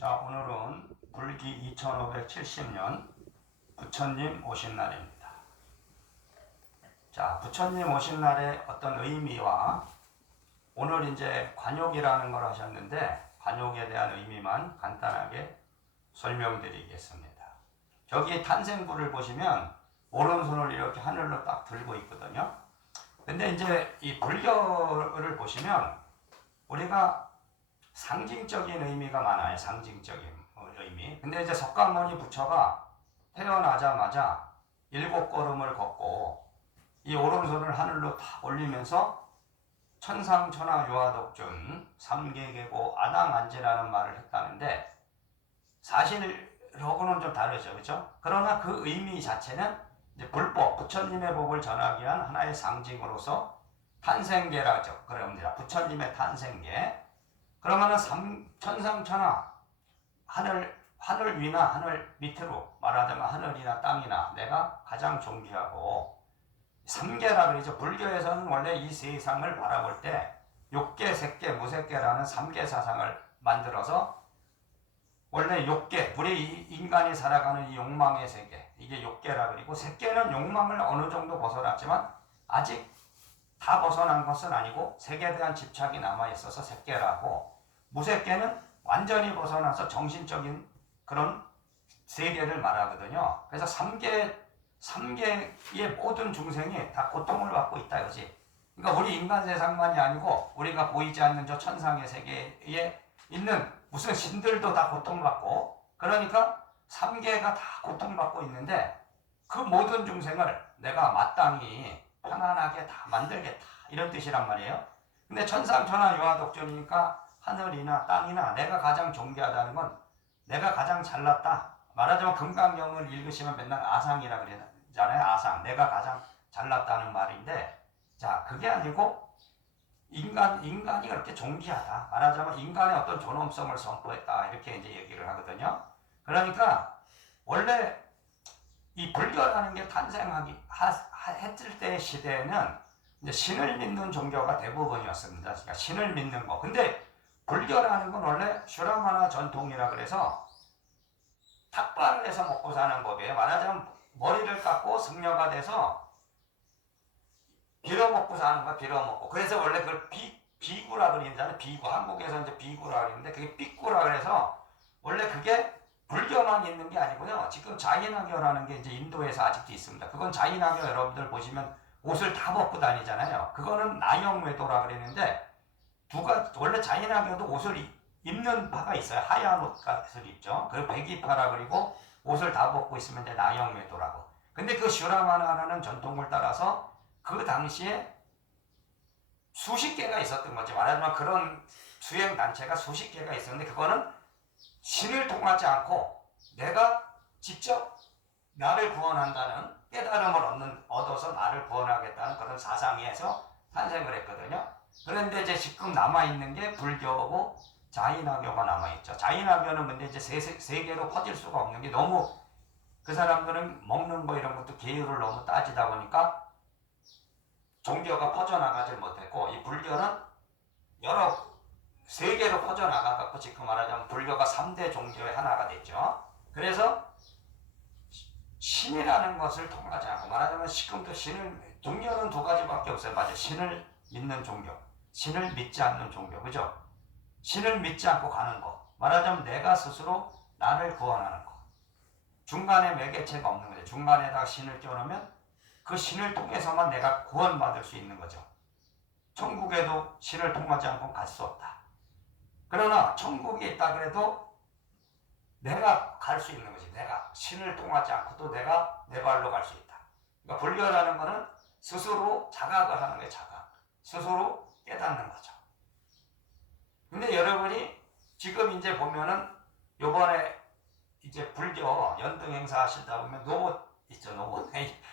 자, 오늘은 불기 2570년 부처님 오신 날입니다. 자, 부처님 오신 날의 어떤 의미와 오늘 이제 관욕이라는 걸 하셨는데 관욕에 대한 의미만 간단하게 설명드리겠습니다. 저기 탄생부를 보시면 오른손을 이렇게 하늘로 딱 들고 있거든요. 근데 이제 이 불교를 보시면 우리가 상징적인 의미가 많아요. 상징적인 의미. 근데 이제 석가모니 부처가 태어나자마자 7걸음을 걷고 이 오른손을 하늘로 탁 올리면서 천상천하 유아독존 삼계계고 아당안지라는 말을 했다는데 사실하고는 좀 다르죠. 그렇죠? 그러나 그 의미 자체는 이제 불법, 부처님의 법을 전하기 위한 하나의 상징으로서 탄생계라죠. 그럽니다. 부처님의 탄생계. 그러면은 천상천하 하늘 위나 하늘 밑으로 말하자면 하늘이나 땅이나 내가 가장 존귀하고 삼계라 그러죠. 불교에서는 원래 이 세상을 바라볼 때 욕계, 색계, 무색계라는 삼계 사상을 만들어서 원래 욕계, 우리 인간이 살아가는 이 욕망의 세계, 이게 욕계라 그리고 색계는 욕망을 어느 정도 벗어났지만 아직 다 벗어난 것은 아니고 색에 대한 집착이 남아있어서 색계라고, 무색계는 완전히 벗어나서 정신적인 그런 세계를 말하거든요. 그래서 삼계의 모든 중생이 다 고통을 받고 있다 이거지. 그러니까 우리 인간 세상만이 아니고 우리가 보이지 않는 저 천상의 세계에 있는 무슨 신들도 다 고통받고, 그러니까 삼계가 다 고통받고 있는데 그 모든 중생을 내가 마땅히 편안하게 다 만들겠다 이런 뜻이란 말이에요. 근데 천상천하 유아독존이니까 하늘이나 땅이나 내가 가장 존귀하다는 건 내가 가장 잘났다. 말하자면 금강경을 읽으시면 맨날 아상이라 그러잖아요. 아상. 내가 가장 잘났다는 말인데, 자, 그게 아니고 인간이 그렇게 존귀하다. 말하자면 인간의 어떤 존엄성을 선포했다. 이렇게 이제 얘기를 하거든요. 그러니까 원래 이 불교라는 게 했을 때의 시대에는 이제 신을 믿는 종교가 대부분이었습니다. 그러니까 신을 믿는 거. 근데 불교라는 건 원래 슈라마나 전통이라 그래서 탁발을 해서 먹고 사는 법이에요. 말하자면 머리를 깎고 승려가 돼서 빌어먹고 사는 거야. 빌어먹고. 그래서 원래 그걸 비구라 그러잖아요. 비구. 한국에서 이제 비구라 그러는데 그게 삐꾸라 그래서 원래 그게 불교만 있는 게 아니고요. 지금 자인학교라는 게 이제 인도에서 아직도 있습니다. 그건 자인학교 여러분들 보시면 옷을 다 벗고 다니잖아요. 그거는 나영외도라 그랬는데 원래 자인학교도 옷을 입는 파가 있어요. 하얀 옷을 입죠. 그리고 백이파라 그리고 옷을 다 벗고 있으면 이제 나영외도라고. 근데 그 슈라마나라는 전통을 따라서 그 당시에 수십 개가 있었던 거지. 말하자면 그런 수행 단체가 수십 개가 있었는데 그거는 신을 통하지 않고 내가 직접 나를 구원한다는 깨달음을 얻어서 나를 구원하겠다는 그런 사상에서 탄생을 했거든요. 그런데 이제 지금 남아있는 게 불교고 자인학교가 남아있죠. 자인학교는 근데 이제 세계로 퍼질 수가 없는 게 너무 그 사람들은 먹는 거 이런 것도 계율을 너무 따지다 보니까 종교가 퍼져나가질 못했고, 이 불교는 여러 세계로 퍼져나가갖고 지금 말하자면 불교가 3대 종교의 하나가 됐죠. 그래서 신이라는 것을 통하지 않고, 말하자면 지금도 종교는 두 가지밖에 없어요. 맞아요. 신을 믿는 종교, 신을 믿지 않는 종교, 그죠? 신을 믿지 않고 가는 거, 말하자면 내가 스스로 나를 구원하는 거. 중간에 매개체가 없는 거죠. 중간에다가 신을 껴놓으면 그 신을 통해서만 내가 구원받을 수 있는 거죠. 천국에도 신을 통하지 않고 갈 수 없다. 그러나 천국에 있다 그래도 내가 갈 수 있는 거지. 내가 신을 통하지 않고도 내가 내 발로 갈 수 있다. 그러니까 불교라는 거는 스스로 자각을 하는 거예요. 자각. 스스로 깨닫는 거죠. 근데 여러분이 지금 이제 보면은 요번에 이제 불교 연등 행사 하시다 보면 노봇 있죠.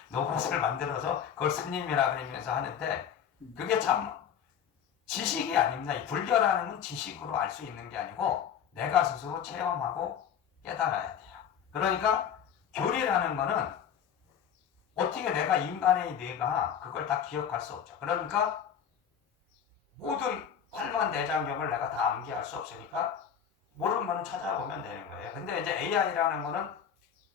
노봇을 만들어서 그걸 스님이라 그러면서 하는데 그게 참 지식이 아닙니다. 이 불교라는 건 지식으로 알 수 있는 게 아니고 내가 스스로 체험하고 깨달아야 돼요. 그러니까 교리라는 거는 어떻게 내가 인간의 뇌가 그걸 다 기억할 수 없죠. 그러니까 모든 8만 대장경을 내가 다 암기할 수 없으니까 모르면 찾아보면 되는 거예요. 근데 이제 AI라는 거는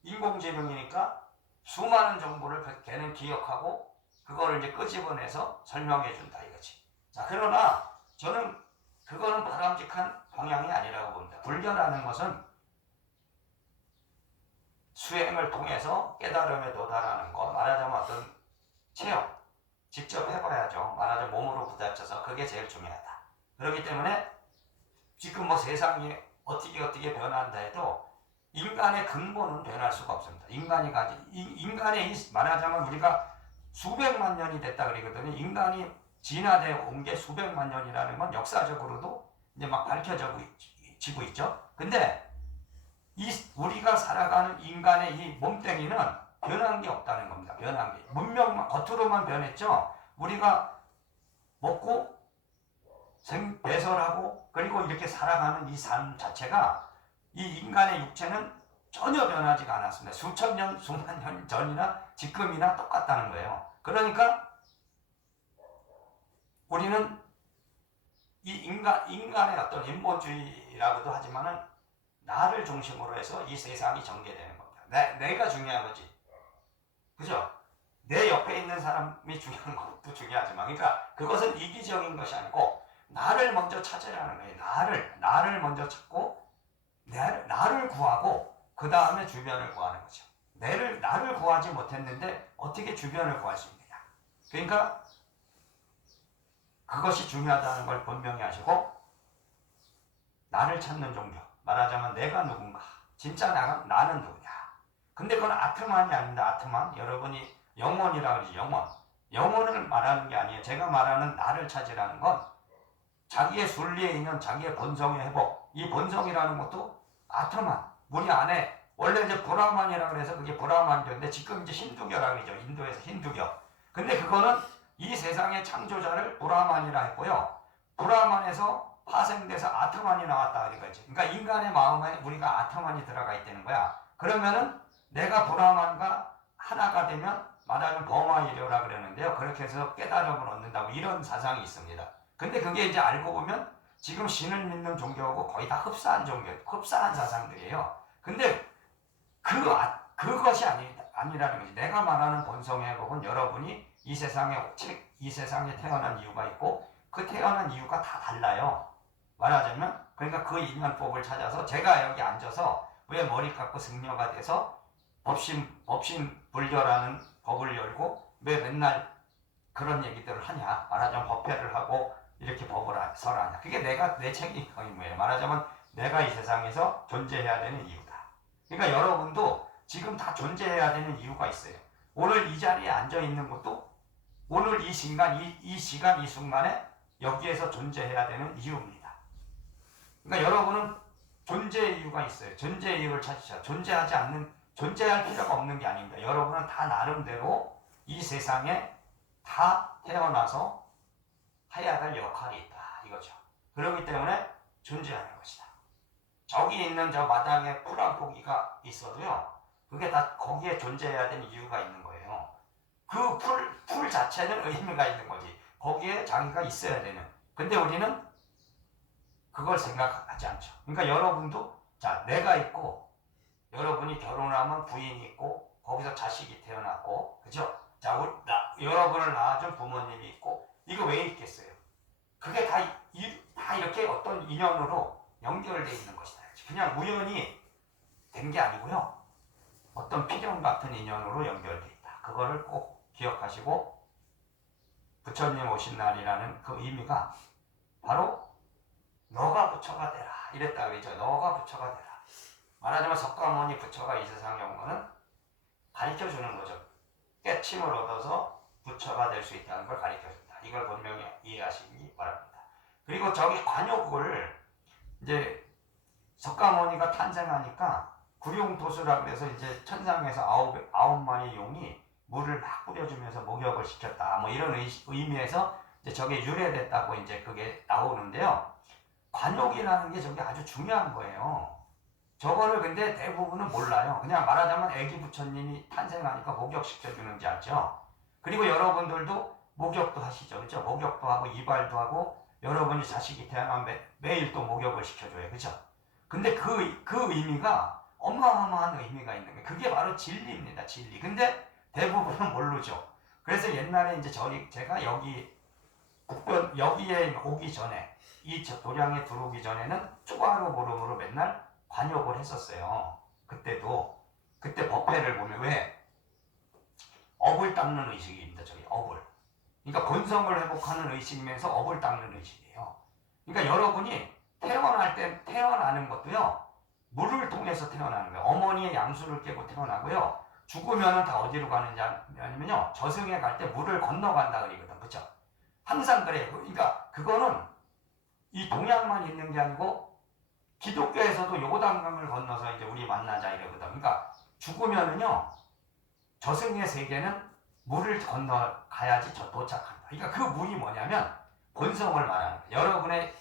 인공지능이니까 수많은 정보를 걔는 기억하고 그거를 이제 끄집어내서 설명해 준다 이거지. 자, 그러나 저는 그거는 바람직한 방향이 아니라고 봅니다. 불교라는 것은 수행을 통해서 깨달음에 도달하는 것, 말하자면 어떤 체험, 직접 해봐야죠. 말하자면 몸으로 부딪혀서 그게 제일 중요하다. 그렇기 때문에 지금 뭐 세상이 어떻게 변한다 해도 인간의 근본은 변할 수가 없습니다. 인간의 말하자면 우리가 수백만 년이 됐다 그러거든요. 인간이 진화되어 온 게 수백만 년이라는 건 역사적으로도 이제 막 밝혀지고 있죠. 근데 우리가 살아가는 인간의 이 몸뚱이는 변한 게 없다는 겁니다. 변한 게. 문명만, 겉으로만 변했죠. 우리가 먹고 배설하고 그리고 이렇게 살아가는 이 삶 자체가 이 인간의 육체는 전혀 변하지가 않았습니다. 수천 년, 수만 년 전이나 지금이나 똑같다는 거예요. 그러니까 우리는 이 인간의 어떤 인본주의라고도 하지만은 나를 중심으로 해서 이 세상이 전개되는 겁니다. 내가 중요한 거지. 그죠? 내 옆에 있는 사람이 중요한 것도 중요하지만, 그러니까 그것은 이기적인 것이 아니고 나를 먼저 찾으라는 거예요. 나를 먼저 찾고 나를 구하고 그 다음에 주변을 구하는 거죠. 나를 구하지 못했는데 어떻게 주변을 구할 수 있느냐. 그러니까 그것이 중요하다는 걸 분명히 하시고 나를 찾는 종교. 말하자면 내가 누군가. 진짜 나는 누구냐. 근데 그건 아트만이 아닙니다. 아트만. 여러분이 영혼이라고 그러지. 영혼을 말하는 게 아니에요. 제가 말하는 나를 찾으라는 건 자기의 순리에 있는 자기의 본성의 회복. 이 본성이라는 것도 아트만. 우리 안에 원래 이제 브라만이라고 해서 그게 브라만교인데 지금 이제 힌두교라고 그러죠. 인도에서 힌두교. 근데 그거는 이 세상의 창조자를 브라만이라 했고요. 브라만에서 파생돼서 아트만이 나왔다 그러니까 그러니까 인간의 마음에 우리가 아트만이 들어가 있다는 거야. 그러면은 내가 브라만과 하나가 되면 말하자면 범화이료라 그러는데요. 그렇게 해서 깨달음을 얻는다고 이런 사상이 있습니다. 근데 그게 이제 알고 보면 지금 신을 믿는 종교하고 거의 다 흡사한 사상들이에요. 근데 그것이 아니라는 거지. 내가 말하는 본성의 회복은 여러분이 이 세상에 태어난 이유가 있고 그 태어난 이유가 다 달라요. 말하자면 그러니까 그 인연법을 찾아서 제가 여기 앉아서 왜 머리 깎고 승려가 돼서 법신 불교라는 법을 열고 왜 맨날 그런 얘기들을 하냐. 말하자면 법회를 하고 이렇게 법을 설하냐. 그게 내 책임이에요. 말하자면 내가 이 세상에서 존재해야 되는 이유다. 그러니까 여러분도 지금 다 존재해야 되는 이유가 있어요. 오늘 이 자리에 앉아 있는 것도 오늘 이 시간, 이 순간에 여기에서 존재해야 되는 이유입니다. 그러니까 여러분은 존재의 이유가 있어요. 존재의 이유를 찾으셔야 존재할 필요가 없는 게 아닙니다. 여러분은 다 나름대로 이 세상에 다 태어나서 해야 될 역할이 있다. 이거죠. 그렇기 때문에 존재하는 것이다. 저기 있는 저 마당에 풀 한 포기가 있어도요. 그게 다 거기에 존재해야 되는 이유가 있는 거예요. 그 풀 자체는 의미가 있는 거지. 거기에 자기가 있어야 되는. 근데 우리는 그걸 생각하지 않죠. 그러니까 여러분도 자 내가 있고 여러분이 결혼하면 부인이 있고 거기서 자식이 태어났고 그죠? 자 여러분을 낳아준 부모님이 있고 이거 왜 있겠어요? 그게 다 이렇게 어떤 인연으로 연결되어 있는 것이다. 그냥 우연히 된 게 아니고요. 어떤 필연 같은 인연으로 연결되어 있다. 그거를 꼭 기억하시고 부처님 오신 날이라는 그 의미가 바로 너가 부처가 되라 이랬다 그러죠. 너가 부처가 되라. 말하자면 석가모니 부처가 이 세상에 온 거는 가르쳐주는 거죠. 깨침을 얻어서 부처가 될 수 있다는 걸 가르쳐준다. 이걸 분명히 이해하시기 바랍니다. 그리고 저기 관욕을 이제 석가모니가 탄생하니까 구룡도수라고 해서 이제 천상에서 아홉 마리 용이 물을 막 뿌려주면서 목욕을 시켰다. 뭐 이런 의미에서 이제 저게 유래됐다고 이제 그게 나오는데요. 관욕이라는 게 저게 아주 중요한 거예요. 저거를 근데 대부분은 몰라요. 그냥 말하자면 애기 부처님이 탄생하니까 목욕시켜주는 줄 알죠. 그리고 여러분들도 목욕도 하시죠. 그죠? 목욕도 하고 이발도 하고 여러분이 자식이 태어나면 매일 또 목욕을 시켜줘요. 그죠? 근데 그 의미가 어마어마한 의미가 있는 거예요. 그게 바로 진리입니다. 진리. 근데 대부분은 모르죠. 그래서 옛날에 이제 제가 여기에 오기 전에, 이 도량에 들어오기 전에는 쪼가로 모름으로 맨날 관욕을 했었어요. 그때 법회를 보면 왜? 업을 닦는 의식입니다. 저기 업을. 그러니까 본성을 회복하는 의식이면서 업을 닦는 의식이에요. 그러니까 여러분이 태어나는 것도요, 물을 통해서 태어나는 거예요. 어머니의 양수를 깨고 태어나고요. 죽으면은 다 어디로 가는지 아니면요, 저승에 갈 때 물을 건너간다 그러거든. 그쵸? 항상 그래요. 그러니까 그거는 이 동양만 있는 게 아니고 기독교에서도 요단강을 건너서 이제 우리 만나자 이러거든. 그러니까 죽으면은요, 저승의 세계는 물을 건너가야지 도착한다. 그러니까 그 물이 뭐냐면 본성을 말하는 거예요. 여러분의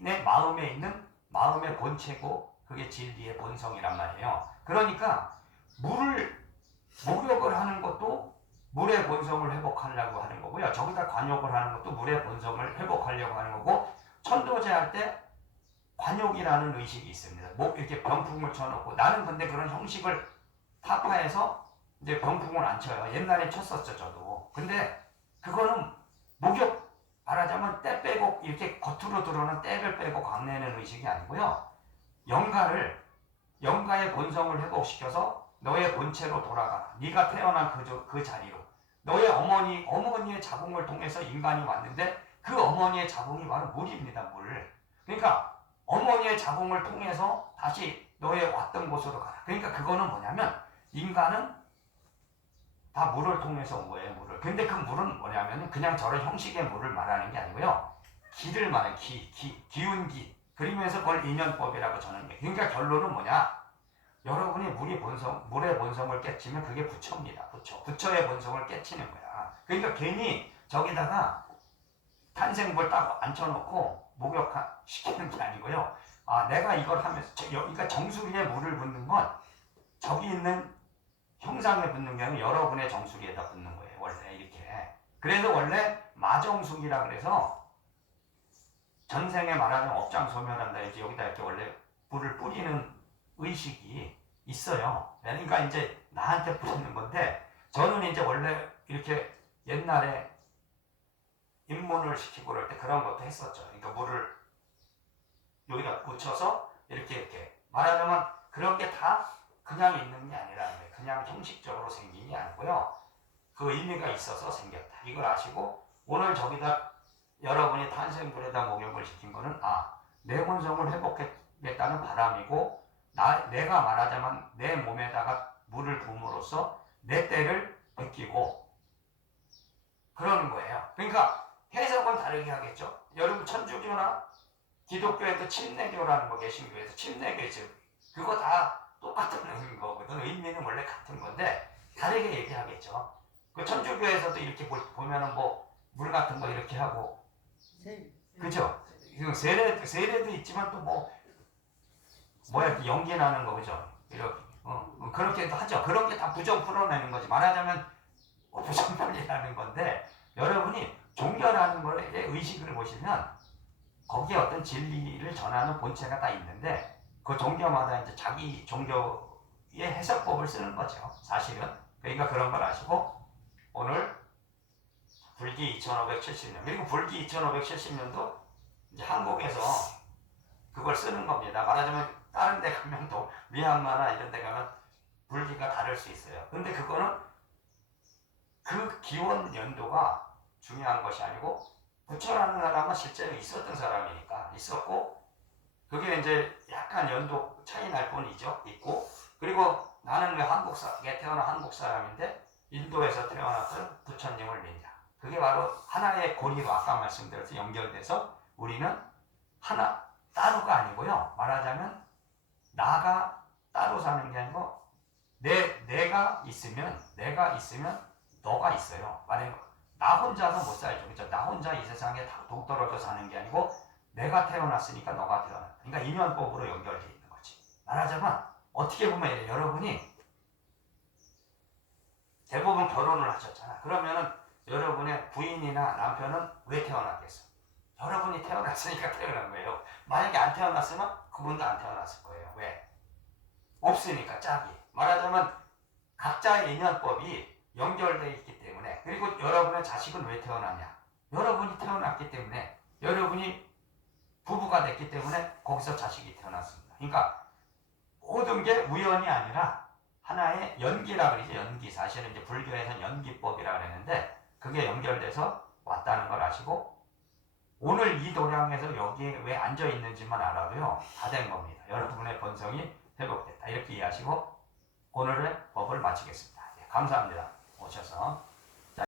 내 마음에 있는 마음의 본체고 그게 진리의 본성이란 말이에요. 그러니까 목욕을 하는 것도 물의 본성을 회복하려고 하는 거고요. 저기다 관욕을 하는 것도 물의 본성을 회복하려고 하는 거고, 천도제 할 때 관욕이라는 의식이 있습니다. 이렇게 병풍을 쳐놓고, 나는 근데 그런 형식을 타파해서 이제 병풍을 안 쳐요. 옛날에 쳤었죠, 저도. 근데 그거는 목욕, 말하자면 때 빼고 이렇게 겉으로 들어오는 때를 빼고 광내는 의식이 아니고요. 영가의 본성을 회복시켜서 너의 본체로 돌아가. 네가 태어난 그 자리로. 너의 어머니의 자궁을 통해서 인간이 왔는데 그 어머니의 자궁이 바로 물입니다. 물. 그러니까 어머니의 자궁을 통해서 다시 너의 왔던 곳으로 가라. 그러니까 그거는 뭐냐면 인간은 다 물을 통해서 온 거예요. 물을. 근데 그 물은 뭐냐면 그냥 저런 형식의 물을 말하는 게 아니고요. 기를 말해요. 기운기. 그러면서 그걸 인연법이라고 저는 해요. 그러니까 결론은 뭐냐? 여러분이 물의 본성을 깨치면 그게 부처입니다. 부처의 본성을 깨치는 거야. 그러니까 괜히 저기다가 탄생불 딱 앉혀놓고 목욕시키는 게 아니고요. 내가 이걸 하면서, 그러니까 정수리에 물을 붓는 건 저기 있는 형상에 붓는 게 아니라 여러분의 정수리에다 붓는 거예요. 원래 이렇게. 그래서 원래 마정숙이라 그래서 전생에 말하자면 업장소멸한다. 이제 여기다 이렇게 원래 물을 뿌리는 의식이 있어요. 그러니까 이제 나한테 뿌리는 건데, 저는 이제 원래 이렇게 옛날에 입문을 시키고 그럴 때 그런 것도 했었죠. 그러니까 물을 여기다 묻혀서 이렇게 말하자면 그런 게 다 그냥 있는 게 아니라는 거예요. 그냥 형식적으로 생긴 게 아니고요. 그 의미가 있어서 생겼다. 이걸 아시고 오늘 저기다 여러분이 탄생불에다 목욕을 시킨 거는 내 본성을 회복하겠다는 바람이고, 내가 말하자면 내 몸에다가 물을 부음으로써 내 때를 베끼고 그러는 거예요. 그러니까 해석은 다르게 하겠죠. 여러분 천주교나 기독교에도 침례교라는 거, 개신교에서 침례교 있어요. 그거 다 똑같은 거거든. 의미는 원래 같은 건데 다르게 얘기하겠죠. 그 천주교에서도 이렇게 보면은 물 같은 거 이렇게 하고, 그죠? 세례도 있지만 또 연기 나는 거, 그죠? 이렇게 그렇게도 하죠. 그런 게 다 부정 풀어내는 거지. 말하자면 부정론이라는 건데, 여러분이 종교라는 거에 의식을 보시면 거기에 어떤 진리를 전하는 본체가 다 있는데, 그 종교마다 이제 자기 종교의 해석법을 쓰는 거죠. 사실은. 그러니까 그런 걸 아시고, 오늘 불기 2570년, 그리고 불기 2570년도 이제 한국에서 그걸 쓰는 겁니다. 말하자면 다른 데 가면 또 미얀마나 이런 데 가면 불기가 다를 수 있어요. 근데 그거는 그 기원 연도가 중요한 것이 아니고, 부처라는 사람은 실제로 있었던 사람이니까 있었고, 그게 이제 약간 연도 차이 날 뿐이죠. 있고, 그리고 나는 왜 태어난 한국 사람인데 인도에서 태어났던 부처님을 믿냐. 그게 바로 하나의 고리로 아까 말씀드렸듯이 연결돼서 우리는 하나 따로가 아니고요. 말하자면 나가 따로 사는 게 아니고 내가 있으면 너가 있어요. 만약에 나 혼자서 못 살죠. 그렇죠? 나 혼자 이 세상에 동떨어져 사는 게 아니고 내가 태어났으니까 너가 태어났다. 그러니까 인연법으로 연결되어 있는 거지. 말하자면 어떻게 보면 여러분이 대부분 결혼을 하셨잖아. 그러면은 여러분의 부인이나 남편은 왜 태어났겠어? 여러분이 태어났으니까 태어난 거예요. 만약에 안 태어났으면 그분도 안 태어났을 거예요. 왜? 없으니까 짝이. 말하자면 각자의 인연법이 연결되어 있기 때문에. 그리고 여러분의 자식은 왜 태어났냐? 여러분이 태어났기 때문에, 여러분이 부부가 됐기 때문에 거기서 자식이 태어났습니다. 그러니까 모든 게 우연이 아니라 하나의 연기라 그러죠. 연기. 사실은 이제 불교에서는 연기법이라 그랬는데 그게 연결돼서 왔다는 걸 아시고, 오늘 이 도량에서 여기에 왜 앉아 있는지만 알아도요, 다 된 겁니다. 여러분의 본성이 회복됐다. 이렇게 이해하시고 오늘의 법을 마치겠습니다. 예, 감사합니다. 오셔서.